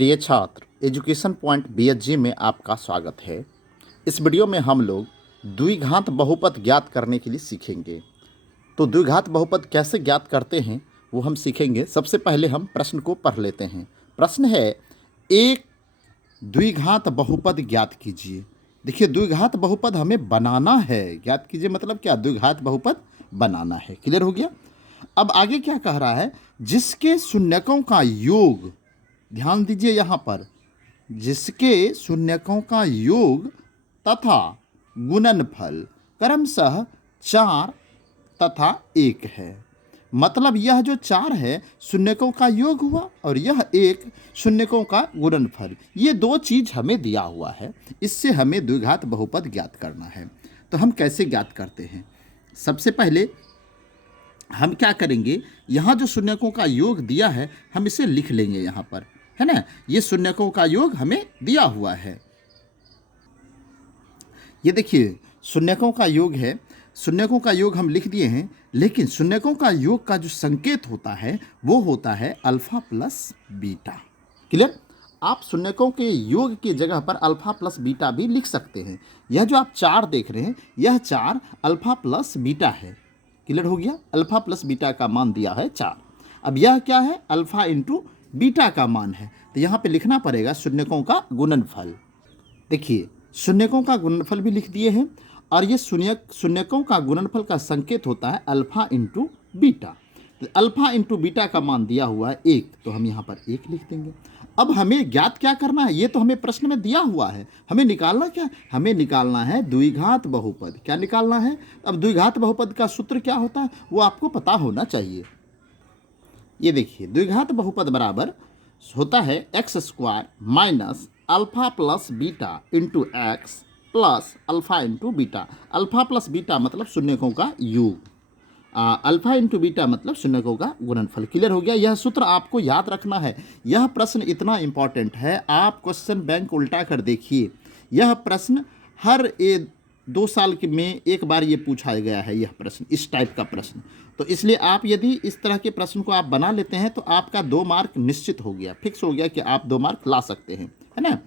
प्रिय छात्र, education point BHG में आपका स्वागत है। इस वीडियो में हम लोग द्विघात बहुपद ज्ञात करने के लिए सीखेंगे। तो द्विघात बहुपद कैसे ज्ञात करते हैं वो हम सीखेंगे। सबसे पहले हम प्रश्न को पढ़ लेते हैं। प्रश्न है, एक द्विघात बहुपद ज्ञात कीजिए। देखिए, द्विघात बहुपद हमें बनाना है। ज्ञात कीजिए मतलब क्या? द्विघात बहुपद बनाना है। क्लियर हो गया? अब आगे क्या कह रहा है? जिसके शून्यकों का योग, ध्यान दीजिए यहाँ पर, जिसके शून्यकों का योग तथा गुणनफल क्रमशः 4 तथा 1 है। मतलब यह जो 4 है शून्यकों का योग हुआ और यह 1 शून्यकों का गुणनफल। ये दो चीज हमें दिया हुआ है, इससे हमें द्विघात बहुपद ज्ञात करना है। तो हम कैसे ज्ञात करते हैं? सबसे पहले हम क्या करेंगे, यहाँ जो शून्यकों का योग दिया है हम इसे लिख लेंगे यहाँ पर, है ना। ये शून्यकों का योग हमें दिया हुआ है। ये देखिए शून्यकों का योग है। शून्यकों का योग हम लिख दिए हैं, लेकिन शून्यकों का योग का जो संकेत होता है वो होता है अल्फा प्लस बीटा। क्लियर? आप शून्यकों के योग की जगह पर अल्फा प्लस बीटा भी लिख सकते हैं। यह जो आप 4 देख रहे हैं, यह 4 अल्फा प्लस बीटा है। क्लियर हो गया? अल्फा प्लस बीटा का मान दिया है 4। अब यह क्या है? अल्फा इंटू बीटा का मान है। तो यहाँ पे लिखना पड़ेगा शून्यकों का गुणनफल। देखिए, शून्यकों का गुणनफल भी लिख दिए हैं, और ये शून्यकों का गुणनफल का संकेत होता है अल्फा इंटू बीटा। तो अल्फा इंटू बीटा का मान दिया हुआ है 1, तो हम यहाँ पर 1 लिख देंगे। अब हमें ज्ञात क्या करना है? ये तो हमें प्रश्न में दिया हुआ है, हमें निकालना क्या? हमें निकालना है द्विघात बहुपद। क्या निकालना है? अब द्विघात बहुपद का सूत्र क्या होता है वो आपको पता होना चाहिए। ये देखिए, द्विघात बहुपद बराबर होता है x² minus alpha plus beta into x plus alpha into beta. Alpha plus beta मतलब शून्यकों का योग, अल्फा इंटू बीटा मतलब शून्यकों का गुणनफल। क्लियर हो गया? यह सूत्र आपको याद रखना है। यह प्रश्न इतना इंपॉर्टेंट है, आप क्वेश्चन बैंक उल्टा कर देखिए। यह प्रश्न हर 2 साल में एक बार ये पूछा गया है, यह प्रश्न, इस टाइप का प्रश्न। तो इसलिए आप यदि इस तरह के प्रश्न को आप बना लेते हैं तो आपका 2 मार्क निश्चित हो गया, फिक्स हो गया कि आप 2 मार्क ला सकते हैं, है ना।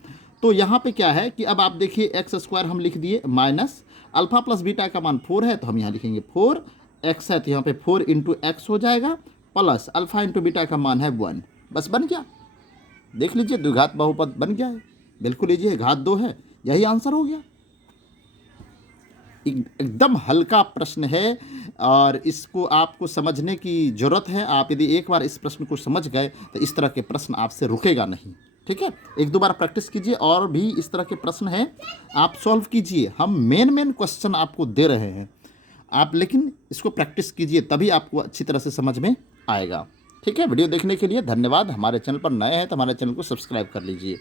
तो यहाँ पे क्या है कि अब आप देखिए x² हम लिख दिए माइनस अल्फा प्लस बीटा का मान 4 है, तो हम यहाँ लिखेंगे 4x है, तो यहाँ पे 4 इंटू एक्स हो जाएगा, प्लस अल्फा इंटू बीटा का मान है 1। बस बन गया। देख लीजिए, द्विघात बहुपद बन गया है। बिल्कुल लीजिए, घात 2 है, यही आंसर हो गया। एकदम हल्का प्रश्न है और इसको आपको समझने की ज़रूरत है। आप यदि एक बार इस प्रश्न को समझ गए तो इस तरह के प्रश्न आपसे रुकेगा नहीं। ठीक है, 1-2 बार प्रैक्टिस कीजिए, और भी इस तरह के प्रश्न हैं आप सॉल्व कीजिए। हम मेन क्वेश्चन आपको दे रहे हैं, आप लेकिन इसको प्रैक्टिस कीजिए, तभी आपको अच्छी तरह से समझ में आएगा। ठीक है, वीडियो देखने के लिए धन्यवाद। हमारे चैनल पर नए हैं तो हमारे चैनल को सब्सक्राइब कर लीजिए।